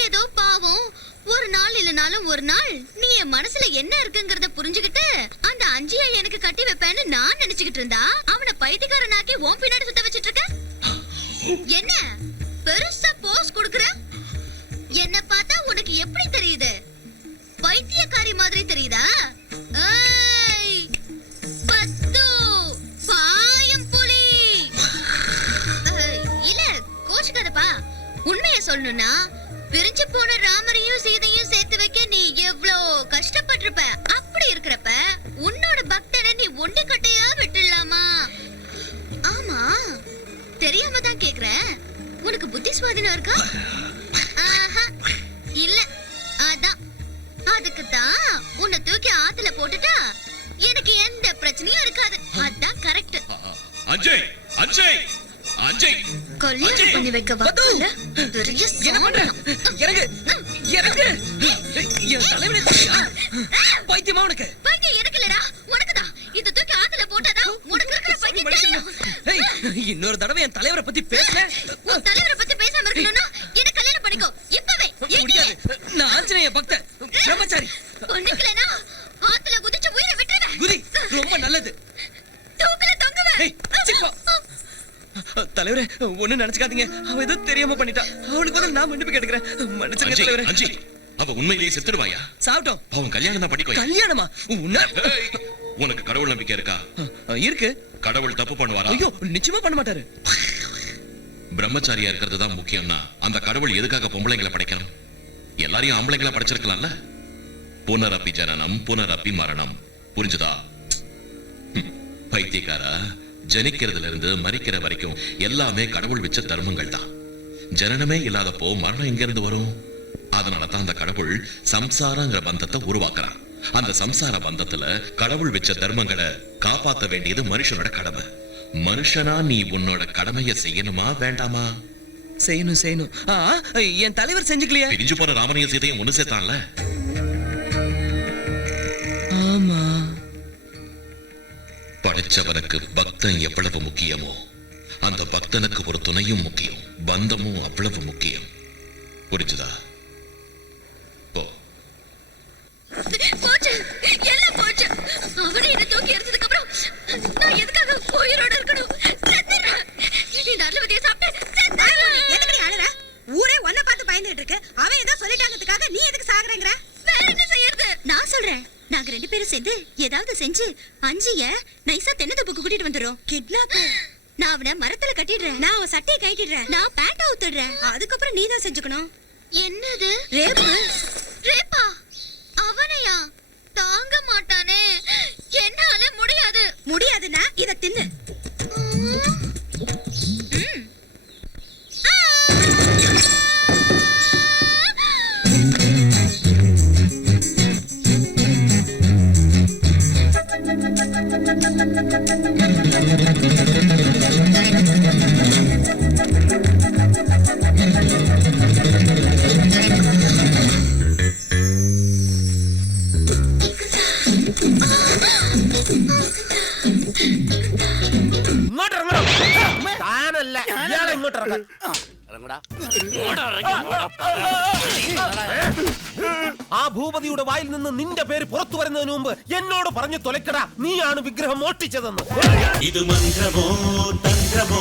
ஏதோ பாவம் ஒரு நாள் இல்லனாலும் ஒரு நாள் நீ என் மனசுல என்ன இருக்குங்கறத புரிஞ்சுகிட்டு அந்த அஞ்சியை எனக்கு கட்டி வைப்பேன்னு நான் நினைச்சுக்கிட்டு இருந்தா அவனை பைத்தியக்காரனாக்கி ஓம் பின்னாடி சுத்த வச்சிட்டு இருக்க. என்ன பெருசா போஸ் கொடுக்கற? என்ன பார்த்தா உனக்கு எப்படி தெரியுது? பைத்தியக்காரி மாதிரி தெரியுதா? பத்து பாயம் புலி. இல்ல கோச்சுக்காதப்பா. உண்மையை சொல்லணும்னா பிரிஞ்சு போன ராமரையும் சீதையும் சேர்த்து வைக்க நீ எவ்வளவு கஷ்டப்பட்டிருப்ப. அப்படி இருக்கிறப்ப உன்னோட பக்தனை நீ ஒண்டி கட்டையா விட்டுடலாமா? ஆமா, தெரியாம தான் கேக்குறேன். உனக்கு புத்தி சுவாதீனம் இருக்கா? இல்ல, அதான் அதுக்கு தான் உன்னை தூக்கி ஆத்துல போட்டுட்டா எனக்கு எந்த பிரச்சனையும் இருக்காது. அதான் கரெக்ட். அஜய் அஜய் அஜய் கல்யாணம் பண்ணி வைக்க வந்தல பெரிய என்ன பண்ற? இறங்கு இறங்கு. என் தலைவனே பைத்தியமா உனக்கு? பைத்தியம் எனக்கு இல்லடா, உனக்குதான். இத தூக்கி ஆத்துல போட்டாதான் உனக்கு இருக்கிற பைத்தியம் தெரியும். இன்னொரு தடவை என் தலைவரை பத்தி பேசுன. உன் தலைவரை பத்தி பேசாம இருக்கணும்னா என்ன கல்யாணம் பண்ணிக்கோ இப்பவே. முடியாது, நான் ஆஞ்சநேய பக்தன், பிரம்மச்சாரி. ஒண்ணுக்கலனா ஆத்துல குதிச்சு உயிரை விட்டுருவேன். குதி, ரொம்ப நல்லது. தூக்குல தொங்குவேன். தலைவரே, ஒண்ணு நினைச்சுக்காதீங்க. அவ ஏதோ தெரியாம பண்ணிட்டா. அவளுக்கு பதில் நான் மன்னிப்பு கேட்டுக்கிறேன். மன்னிச்சுங்க தலைவரே. அஜய், அவ உண்மையிலேயே செத்துடுவாயா? சாப்பிட்டோம். அவன் கல்யாணம் தான் பண்ணிக்கோ. கல்யாணமா? உனக்கு கடவுள் நம்பிக்கை இருக்கா? இருக்கு. கடவுள் தப்பு பண்ணுவாரா? ஐயோ, நிச்சயமா பண்ண மாட்டாரு. பிரம்மச்சாரியா இருக்கிறது தான் முக்கியம்னா அந்த கடவுள் எதுக்காக பொம்பளைங்களை படைக்கணும்? எல்லாரையும் ஆம்பளைங்களை படைச்சிருக்கலாம்ல. புனரப்பி ஜனனம் புனரப்பி மரணம். புரிஞ்சுதா? பைத்தியக்காரா, ஜனிக்கிறதுல இருந்து மரிக்கிற வரைக்கும் எல்லாமே கடவுள் வச்ச தர்மங்கள் தான். ஜனனமே இல்லாதப்போ மரணம் எங்க இருந்து வரும்? அதனால தான் அந்த கடவுள் சம்சாரங்கிற பந்தத்தை உருவாக்குறான். அந்த சம்சார பந்தத்துல கடவுள் வச்ச தர்மங்களை காப்பாற்ற வேண்டியது மனுஷனோட கடமை. மனுஷனா நீ உன்னோட கடமையை செய்யணுமா வேண்டாமா? செய்யணும் செய்யணும். என் தலைவர் செஞ்சுக்கலையா? பிரிஞ்சு போற ராமனையும் சீதையும் ஒண்ணு சேர்த்தான்ல. ஆமா. படைச்சவனுக்கு பக்தன் எவ்வளவு முக்கியமோ அந்த பக்தனுக்கு ஒரு துணையும் முக்கியம், பந்தமும் அவ்வளவு முக்கியம். புரிஞ்சுதா? போ. போச்சு, எல்லாம் போச்சு. அவனை என்ன தூக்கி எறிஞ்சதுக்கு அப்புறம் நான் எதுக்காக உயிரோட இருக்கணும்? செத்துறேன். நீ நல்லபடியா சாப்பிட்டு செத்துறேன். எதுக்கு நீ அழற? ஊரே உன்னை பார்த்து பயந்துட்டு இருக்கு. அவன் ஏதோ சொல்லிட்டாங்கிறதுக்காக நீ எதுக்கு சாகுறேங்கற? வேற என்ன செய்யறது? நான் சொல்றேன், நாங்க ரெண்டு பேரும் சேர்ந்து ஏதாவது செஞ்சு அஞ்சிய நைசா தென்னந்தோப்புக்கு கூட்டிட்டு வந்துறோம். கிட்னாப். நான் அவனை மரத்துல கட்டிடுறேன். நான் அவன் சட்டையை கட்டிடுறேன். நான் பேண்ட் அவுத்துடுறேன். அதுக்கப்புறம் நீ தான் செஞ்சுக்கணும். என்னது ரேப்? ரேப்பா? அவனையா? தாங்க மாட்டானே. என்னால முடியாது. முடியாதுன்னா இத தின்னு. ആ ഭൂപതിയുടെ വായിൽ നിന്ന് നിന്റെ പേര് പുറത്തു വരുന്നതിന് മുമ്പ് എന്നോട് പറഞ്ഞു തൊലക്കടാ, നീയാണ് വിഗ്രഹം മോഷ്ടിച്ചതെന്ന്. ഇത് മന്ത്രമോ തന്ത്രമോ